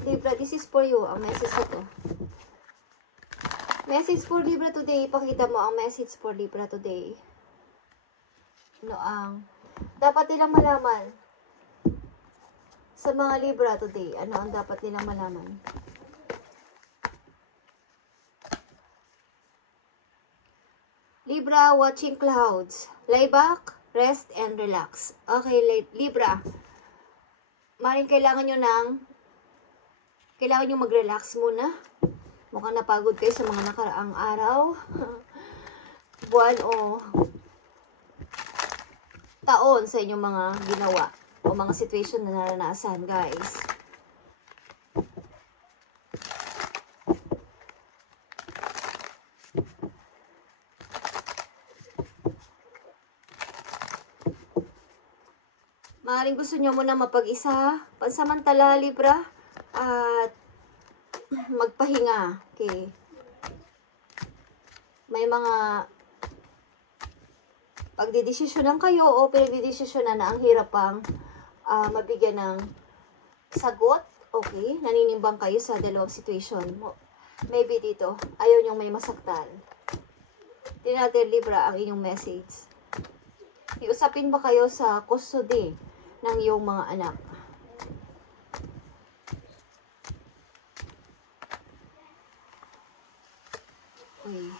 Libra, this is for you. Ang message ito. Message for Libra today. Ipakita mo ang message for Libra today. Ano ang dapat nilang malaman sa mga Libra today? Ano ang dapat nilang malaman? Libra, watching clouds. Lie back, rest, and relax. Okay, Libra. Maring kailangan nyo mag-relax muna. Mukhang napagod kayo sa mga nakaraang araw. Buwan o taon sa inyong mga ginawa o mga situation na naranasan, guys. Maaaring gusto nyo muna mapag-isa, pansamantala, Libra, at magpahinga. Okay. May mga pagdidesisyonan kayo o pinagdidesisyonan na ang hirap pang mabigyan ng sagot. Okay. Naninimbang kayo sa dalawang situation. Maybe dito, ayaw nyong may masaktan. Tingnan natin, Libra, ang inyong message. Iusapin ba kayo sa custody ng iyong mga anak? Okay.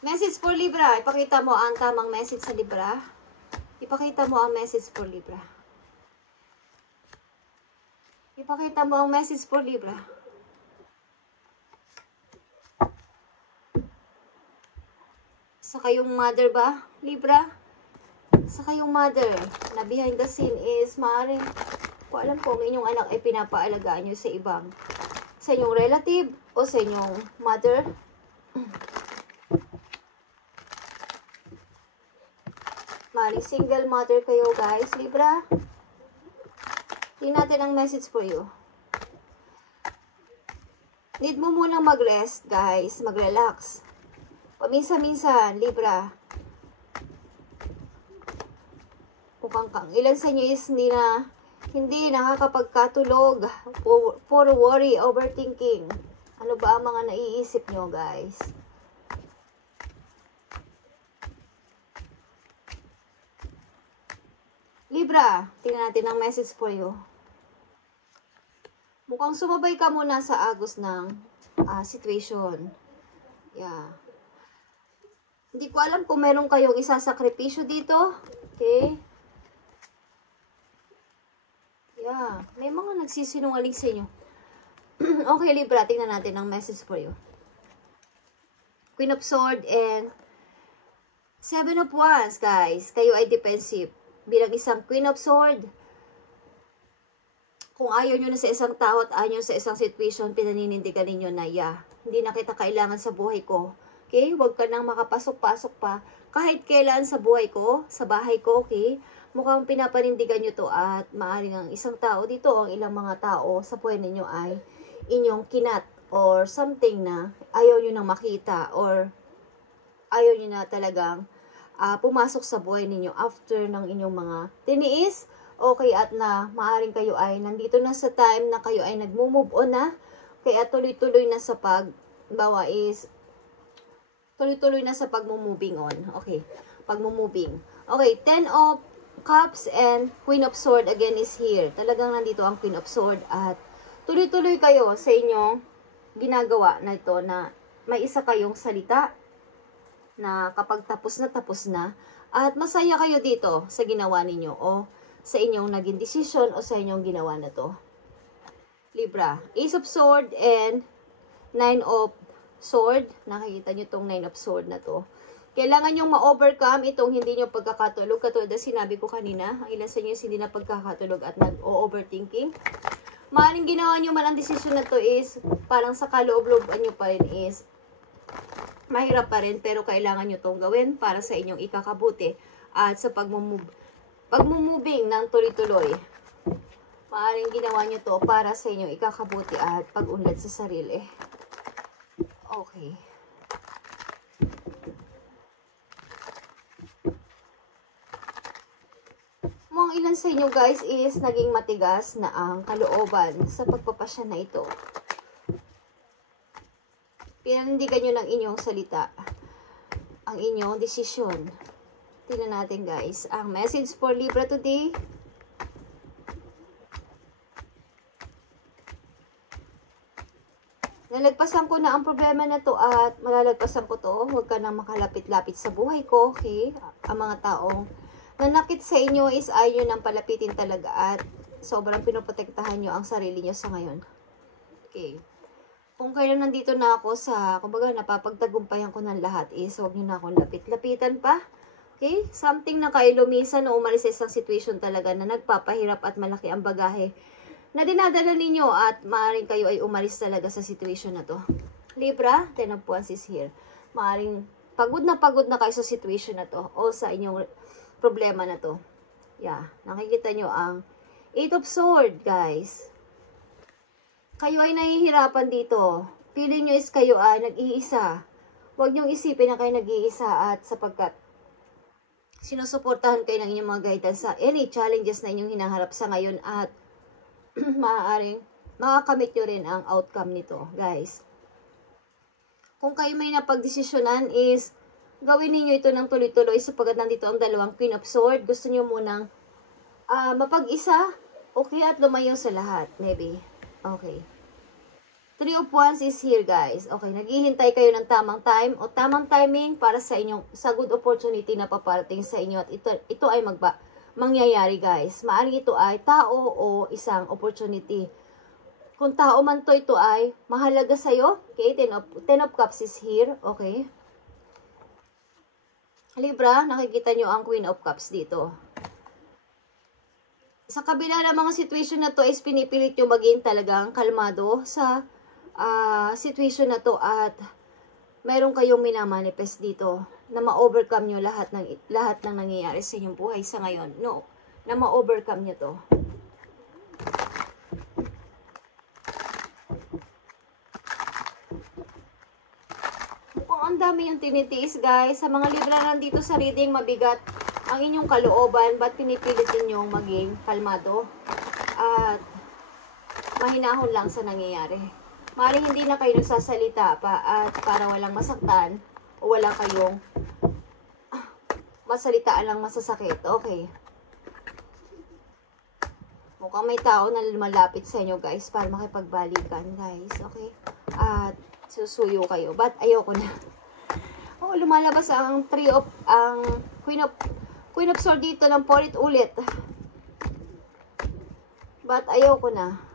Message for Libra. Ipakita mo ang tamang message sa Libra. Ipakita mo ang message for Libra. Ipakita mo ang message for Libra. Sa kayong mother ba, Libra? Sa kayong mother na behind the scene is maaaring, ko alam kung inyong anak ay pinapaalagaan nyo sa ibang, sa inyong relative o sa inyong mother. Maaaring single mother kayo, guys, Libra. Tingnan natin ang message for you. Need mo munang mag-rest, guys, mag-relax. Paminsan-minsan, Libra, mukhang ilan sa inyo is hindi nakakapagkatulog, for worry, overthinking. Ano ba ang mga naiisip nyo, guys? Libra, tingnan natin ang message for you. Mukhang sumabay ka muna sa agos ng situation. Yeah. Hindi ko alam kung meron kayong isasakripisyo dito. Okay? Yeah. May mga nagsisinungaling sa inyo. Okay, Libra. Tingnan natin ang message for you. Queen of Swords and Seven of Wands, guys. Kayo ay defensive. Bilang isang Queen of Swords, kung ayaw nyo na sa isang tao at ayaw nyo sa isang situation, pinaninindigan ninyo na, yeah, hindi na kita kailangan sa buhay ko. Okay? Huwag ka nang makapasok-pasok pa. Kahit kailan sa buhay ko, sa bahay ko, okay? Mukhang pinapanindigan nyo to at maaaring ang isang tao dito, ang ilang mga tao sa buhay ninyo ay inyong kinat or something na ayaw nyo nang makita or ayaw nyo na talagang pumasok sa buhay ninyo after ng inyong mga tiniis. Okay, at na maaaring kayo ay nandito na sa time na kayo ay nagmo-move on na. Kaya tuloy-tuloy na sa tuloy-tuloy na sa pag-moving on. Okay, pag-moving. Okay, 10 of Cups and Queen of Swords again is here. Talagang nandito ang Queen of Swords at tuloy-tuloy kayo sa inyong ginagawa na ito na may isa kayong salita na kapag tapos na at masaya kayo dito sa ginawa ninyo o sa inyong naging decision o sa inyong ginawa na to. Libra, Ace of Sword and Nine of Sword. Nakikita nyo tong Nine of Sword na to. Kailangan nyong ma-overcome itong hindi nyo pagkakatulog. Katulad na sinabi ko kanina, ang ilan sa inyo hindi na pagkakatulog at nag-overthinking. Maaaring ginawa nyo man ang decision na to is parang sa kaloob-looban nyo pa rin is mahirap pa rin, pero kailangan nyo itong gawin para sa inyong ikakabuti at sa pagmumoving ng tuloy-tuloy. Maaaring ginawa nyo to para sa inyong ikakabuti at pag-unlad sa sarili. Okay. ang ilan sa inyo guys is naging matigas na ang kalooban sa pagpapasya na ito. Pinanindigan nyo ng inyong salita, ang inyong desisyon. Tingnan natin guys, ang message for Libra today. Nalagpasan ko na ang problema na to at malalagpasan ko to. Huwag ka nang makalapit-lapit sa buhay ko, okay? Ang mga taong nanakit sa inyo is ayaw nang palapitin talaga at sobrang pinoprotektahan nyo ang sarili nyo sa ngayon. Okay. Kung kailan nandito na ako sa, kumbaga napapagtagumpayan ko ng lahat is huwag nyo na akong lapit-lapitan pa. Okay? Something na kayo lumisan o umalis sa isang situation talaga na nagpapahirap at malaki ang bagahe na dinadala ninyo at maaaring kayo ay umalis talaga sa situation na to. Libra, 10 of Wands is here. Maaaring pagod na kayo sa situation na to o sa inyong problema na to. Yeah, nakikita nyo ang 8 of Swords, guys. Kayo ay nahihirapan dito. Feeling nyo is kayo ay nag-iisa. Huwag nyong isipin na kayo nag-iisa at sapagkat sinusuportahan kayo ng inyong mga guidance sa any challenges na inyong hinaharap sa ngayon at maaaring makakamit nyo rin ang outcome nito, guys. Kung kayo may napagdesisyonan is gawin niyo ito ng tuloy-tuloy sapagkat nandito ang dalawang Queen of Swords. Gusto niyo munang mapag-isa, okay, at lumayo sa lahat, maybe. Okay. 3 of Wands is here, guys. Okay, naghihintay kayo ng tamang time o tamang timing para sa inyong sa good opportunity na paparating sa inyo at ito ay mangyayari, guys. Maaaring ito ay tao o isang opportunity. Kung tao man to, ito ay mahalaga sa'yo. Okay, 10 of Cups is here. Okay. Libra, nakikita nyo ang Queen of Cups dito. Sa kabila ng mga situation na to, is pinipilit nyo maging talagang kalmado sa situation na to at mayroon kayong minamanifest dito na ma-overcome nyo lahat ng nangyayari sa inyong buhay sa ngayon. No, na ma-overcome nyo to. Mukhang ang dami yung tinitiis, guys. Sa mga Libra nandito sa reading, mabigat ang inyong kalooban, ba't pinipilit ninyong maging kalmado at mahinahon lang sa nangyayari. Maaaring hindi na kayo nagsasalita pa at para walang masaktan o wala kayong masalitaan lang masasakit. Okay. Mukhang may tao na lumalapit sa inyo, guys, para makipagbalikan, guys. Okay? At susuyo kayo. But ayoko na. Oh, lumalabas ang Queen of Swords dito ng ulit. But ayoko na.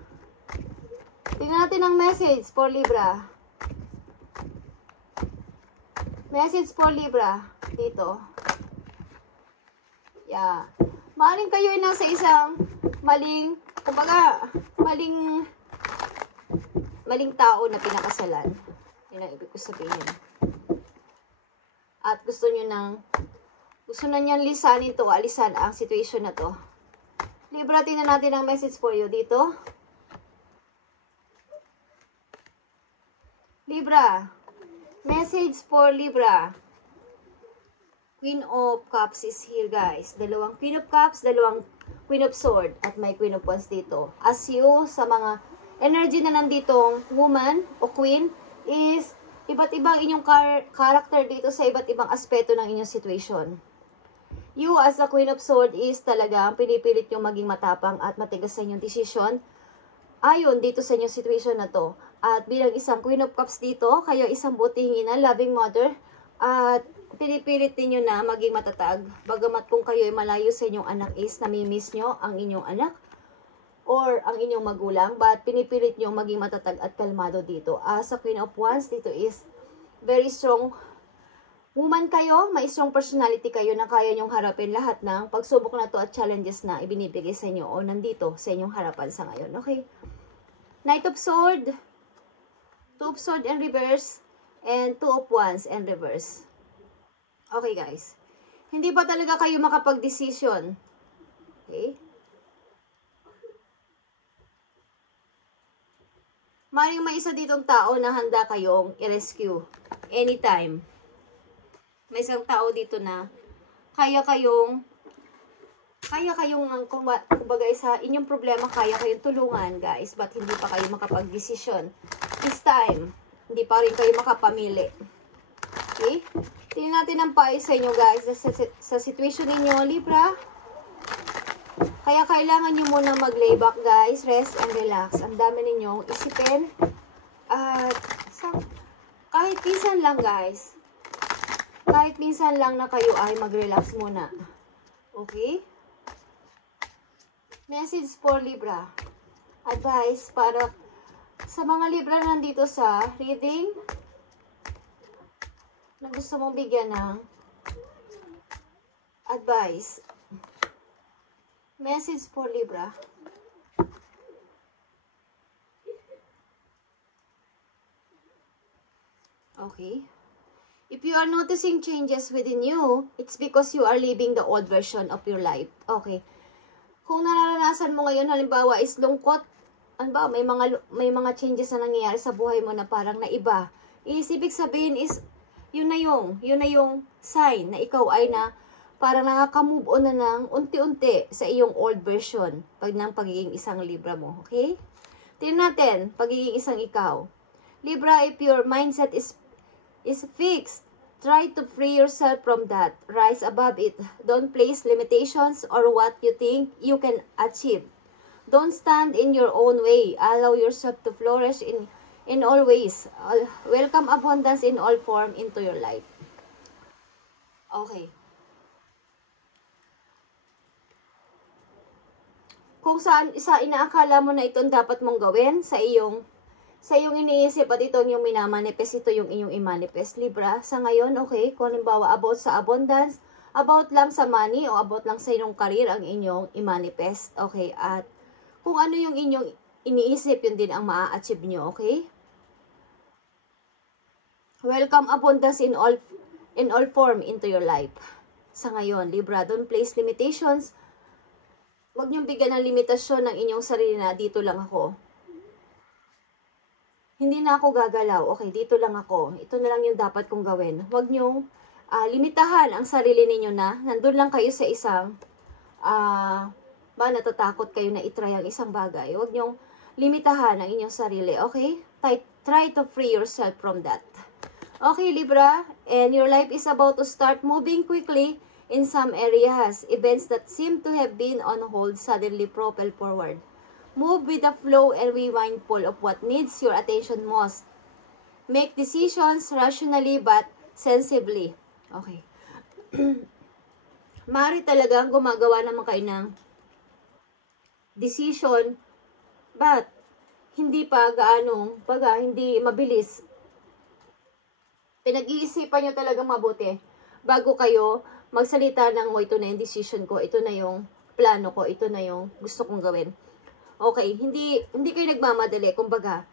Tingnan natin ang message for Libra. Message for Libra dito. Yeah. Maaaring kayo ay nasa isang maling tao na pinakasalan. Yun ang ibig ko sabihin. At gusto na niyang lisanin to, alisan ang situation na to. Libra, tingnan natin ang message for you dito. Libra, message for Libra. Queen of Cups is here, guys. Dalawang Queen of Cups, dalawang Queen of Swords, at may Queen of Wands dito. As you, sa mga energy na nanditong woman o queen, is iba't ibang inyong character dito sa iba't ibang aspeto ng inyong situation. You, as a Queen of Swords, is talagang pinipilit nyo maging matapang at matigas sa inyong decision ayon dito sa inyong situation na to. At bilang isang Queen of Cups dito, kayo isang butihing ina, loving mother, at pinipilit ninyo na maging matatag. Bagamat kung kayo ay malayo sa inyong anak is namimiss nyo ang inyong anak or ang inyong magulang, but pinipilit nyo maging matatag at kalmado dito. Sa Queen of Wands, dito is very strong woman kayo, may strong personality kayo na kaya nyong harapin lahat ng pagsubok na to at challenges na ibinibigay sa inyo o nandito sa inyong harapan sa ngayon. Okay? Knight of Swords, 2 of Swords in reverse, and 2 of Wands in reverse. Okay, guys. Hindi ba talaga kayo makapag-decision? Okay? Maring may isa ditong tao na handa kayong i-rescue anytime. May isang tao dito na kaya kayong kaya kayong, kumbaga sa inyong problema, kaya kayong tulungan, guys, but hindi pa kayo makapag-desisyon. This time, hindi pa rin kayo makapamili. Okay? Tingnan natin ang payo sa inyo, guys, sa situation ninyo, Libra. Kaya kailangan nyo muna mag-lay back, guys, rest and relax. Ang dami ninyong isipin. At, kahit minsan lang, guys, kahit minsan lang na kayo ay mag-relax muna. Okay? Message for Libra. Advice para sa mga Libra nandito sa reading na gusto mong bigyan ng advice. Message for Libra. Okay. If you are noticing changes within you, it's because you are living the old version of your life. Okay. Kung nararanasan mo ngayon, halimbawa, is lungkot, halimbawa, may mga changes na nangyayari sa buhay mo na parang naiba. Ibig sabihin is, yun na yung sign na ikaw ay na parang nakaka-move on na ng unti-unti sa iyong old version ng pagiging isang Libra mo. Okay? Tingnan natin, pagiging isang ikaw. Libra, if your mindset is fixed, try to free yourself from that. Rise above it. Don't place limitations or what you think you can achieve. Don't stand in your own way. Allow yourself to flourish in all ways. Welcome abundance in all form into your life. Okay. Kung saan isa inaakala mo na itong dapat mong gawin sa iyong iniisip at ito yung minamanifest, ito yung inyong i-manifest, Libra. Sa ngayon, okay, kung halimbawa about sa abundance, about lang sa money, o about lang sa inyong career ang inyong i-manifest, okay? At kung ano yung inyong iniisip, yun din ang maa-achieve nyo, okay? Welcome abundance in all form into your life. Sa ngayon, Libra, don't place limitations. Huwag niyong bigyan ng limitasyon ng inyong sarili na dito lang ako. Hindi na ako gagalaw. Okay, dito lang ako. Ito na lang yung dapat kong gawin. Huwag niyong limitahan ang sarili ninyo na nandun lang kayo sa isang natatakot kayo na itry ang isang bagay. Huwag niyong limitahan ang inyong sarili. Okay? Try to free yourself from that. Okay, Libra. And your life is about to start moving quickly in some areas. Events that seem to have been on hold suddenly propel forward. Move with the flow and be mindful of what needs your attention most. Make decisions rationally but sensibly. Okay. Mari talagang gumagawa naman kayo ng decision but hindi pa hindi mabilis. Pinag-iisipan nyo talagang mabuti bago kayo magsalita ng, ito na yung decision ko, ito na yung plano ko, ito na yung gusto kong gawin. Okay, hindi kayo nagmamadali. Kumbaga,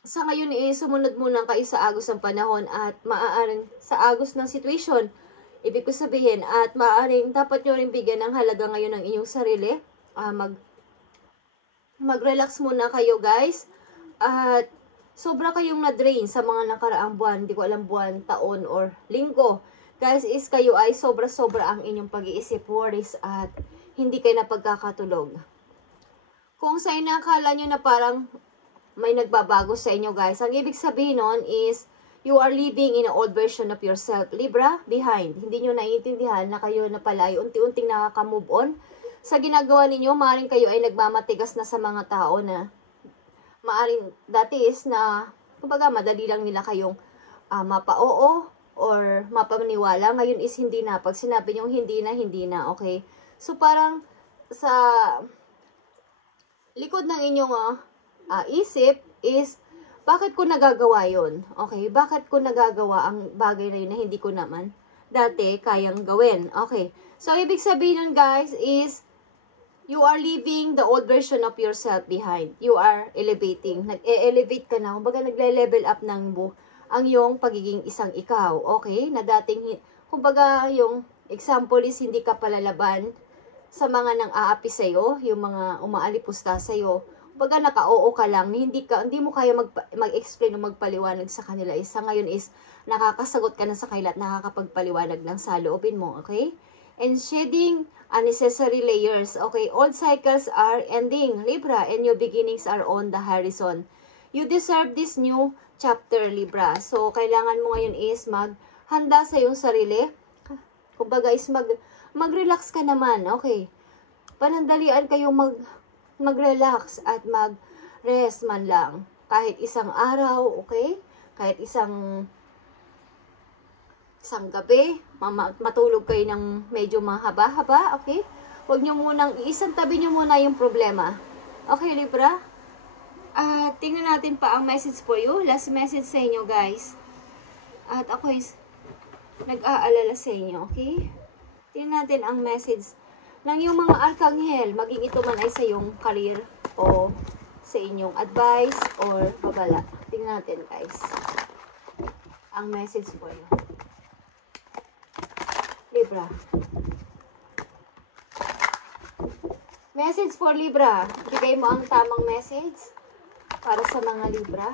sa ngayon sumunod muna kayo sa agos ng panahon at maaaring sa agos ng situation. Ibig ko sabihin, at maaaring dapat nyo rin bigyan ng halaga ngayon ng inyong sarili. Mag-relax muna kayo, guys. At sobra kayong na-drain sa mga nakaraang buwan, hindi ko alam buwan, taon, or linggo. Guys, is kayo ay sobra-sobra ang inyong pag-iisip, worries, at hindi kayo napagkakatulog. Kung sa inakala nyo na parang may nagbabago sa inyo, guys, ang ibig sabihin nun is you are living in an old version of yourself, Libra, behind. Hindi nyo naiintindihan na kayo na pala ay unti-unting nakaka-move on. Sa ginagawa ninyo, maaaring kayo ay nagmamatigas na sa mga tao na maaaring dati is na, kumbaga, madali lang nila kayong mapa-oo or mapaniwala. Ngayon is hindi na. Pag sinabi nyo hindi na, okay? So, parang sa likod ng inyong isip is, bakit ko nagagawa yun? Okay, bakit ko nagagawa ang bagay na yun na hindi ko naman dati kayang gawin? Okay, so ibig sabihin nun, guys, is you are leaving the old version of yourself behind. You are elevating. Nag-elevate ka na. Kumbaga, nagle-level up ng ang iyong pagiging isang ikaw. Okay, na dating, kumbaga, yung example is hindi ka palalaban sa mga nang-aapi sa'yo, yung mga umaalipusta sa'yo. Baga naka-oo ka lang, hindi mo kaya mag-explain o magpaliwanag sa kanila. Sa ngayon is, nakakasagot ka na sa kanila at nakakapagpaliwanag ng saloobin mo, okay? and shedding unnecessary layers. Okay, old cycles are ending, Libra, and new beginnings are on the horizon. You deserve this new chapter, Libra. So, kailangan mo ngayon is maghanda sa iyong sarili. Kumbaga is mag-relax ka naman, okay? Panandalian kayong mag-relax at mag-rest man lang. Kahit isang araw, okay? Kahit isang gabi, matulog kayo ng medyo mahaba-haba, okay? Huwag nyo munang, isang tabi nyo muna yung problema. Okay, Libra? Tingnan natin pa ang message for you. Last message sa inyo, guys. At ako is nag-aalala sa inyo, okay? Tingnan natin ang message ng yung mga arkanghel, maging ito man ay sa yung career o sa inyong advice or babala. Tingnan natin, guys. Ang message for you. Libra. Message for Libra. Bigay mo ang tamang message para sa mga Libra.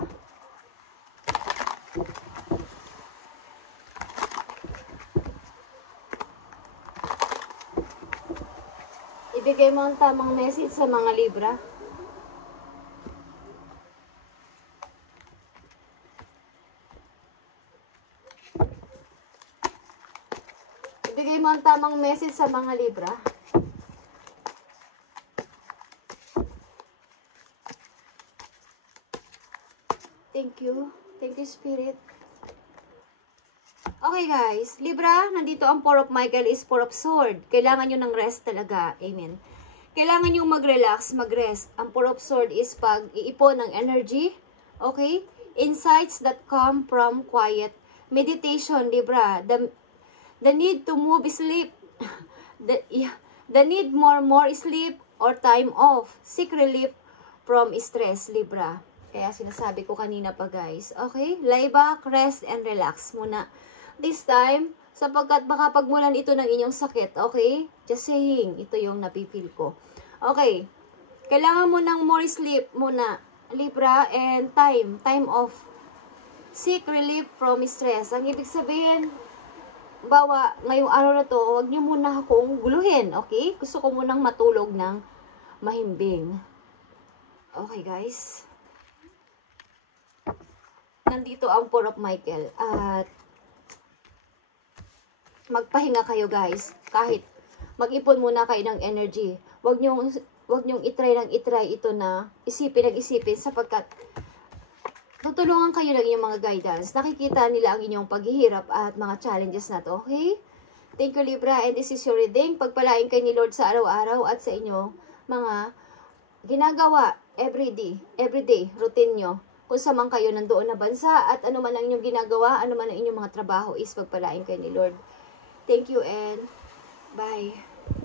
Ibigay mo ang tamang message sa mga Libra. Ibigay mo ang tamang message sa mga Libra. Thank you. Thank you, Spirit. Okay, guys. Libra, nandito ang Four of Michael is Four of Sword. Kailangan nyo ng rest talaga. Amen. Kailangan nyo mag-relax, mag-rest. Ang Four of Sword is pag-iipon ng energy. Okay? Insights that come from quiet meditation, Libra. The need to move sleep. The need more sleep or time off. Seek relief from stress, Libra. Kaya sinasabi ko kanina pa, guys. Okay? Lie back, rest, and relax muna. This time, sapagkat baka pagmulan ito ng inyong sakit. Okay? Just saying. Ito yung napipil ko. Okay. Kailangan mo ng more sleep muna, Libra, and time off. Seek relief from stress. Ang ibig sabihin, bawa, ngayong araw na to, huwag niyo muna akong guluhin, okay? Gusto ko munang matulog ng mahimbing. Okay, guys. Nandito ang Four of Michael. At magpahinga kayo, guys. Kahit mag-ipon muna kayo ng energy. Huwag niyong itry ito na isipin sapagkat tutulungan kayo ng inyong mga guidance. Nakikita nila ang inyong paghihirap at mga challenges na to, okay? Thank you, Libra, and this is your reading. Pagpalain kayo ni Lord sa araw-araw at sa inyong mga ginagawa everyday, routine nyo. Kung saan kayo nandoon na bansa at ano man ang inyong ginagawa, ano man ang inyong mga trabaho is pagpalain kayo ni Lord. Thank you and bye.